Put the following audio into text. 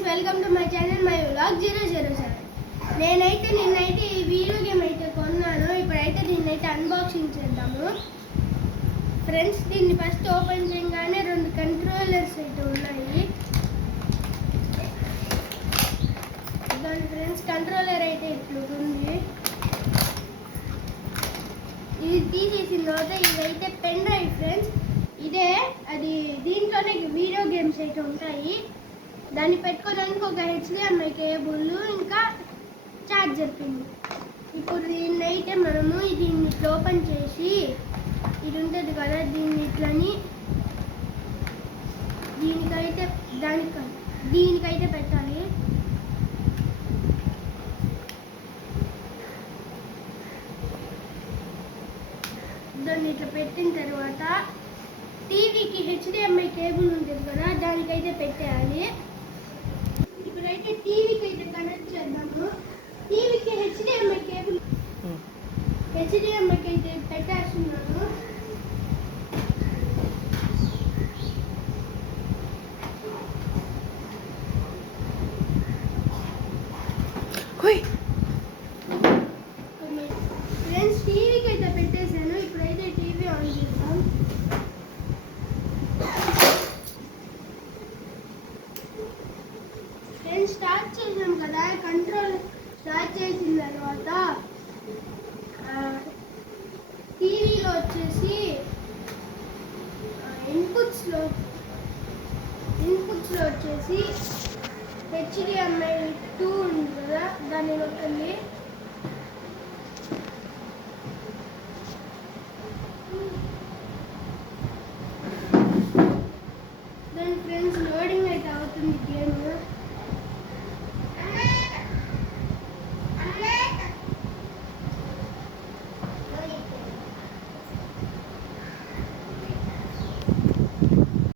Friends, welcome to my channel my vlog 007. నేనైతే నిన్నైతే ఈ వీడియో గేమ్ అయితే కొన్నాను. ఇప్పుడైతే దీన్నైతే అన్బాక్సింగ్ చేద్దాము. ఫ్రెండ్స్, దీన్ని ఫస్ట్ ఓపెన్ చేయగానే 2 కంట్రోలర్స్ అయితే ఉన్నాయి. దాని ఫ్రెండ్స్ కంట్రోలర్ అయితే ఇట్లా ఉంది. ఇది తీసేసిన తర్వాత ఇదైతే పెన్ డ్రైవ్ ఫ్రెండ్స్. ఇదే అది దీంట్లోనే వీడియో గేమ్స్ అయితే ఉంటాయి. దాన్ని పెట్టుకోవడానికి ఒక HDMI కేబుల్ ఇంకా ఛార్జర్ పిన్. ఇప్పుడు దీన్ని అయితే మనము దీన్ని ఇట్లా ఓపెన్ చేసి ఇది ఉంటుంది కదా, దీన్ని ఇట్లని దీనికైతే పెట్టాలి. దాన్ని ఇట్లా పెట్టిన తర్వాత టీవీకి HDMI కేబుల్ ఉంటుంది కదా, దానికైతే పెట్టేయాలి. ఇప్పుడైతే టీవీకి అయితే కనెక్ట్ చేద్దాము. టీవీకి HDMI కేబుల్ HDMIకి అయితే పెట్టేస్తున్నాను. ఫ్రెండ్స్, టీవీకి అయితే పెట్టేశాను. ఇప్పుడైతే టీవీ ఆన్ చేద్దాం. ఫ్రెండ్స్, స్టార్ట్ చేసాం కదా, కంట్రోల్ స్టార్ట్ చేసిన తర్వాత టీవీలో వచ్చేసి ఇన్పుట్స్లో వచ్చేసి HDMI 2 ఉంది కదా, దాన్ని నొక్కండి.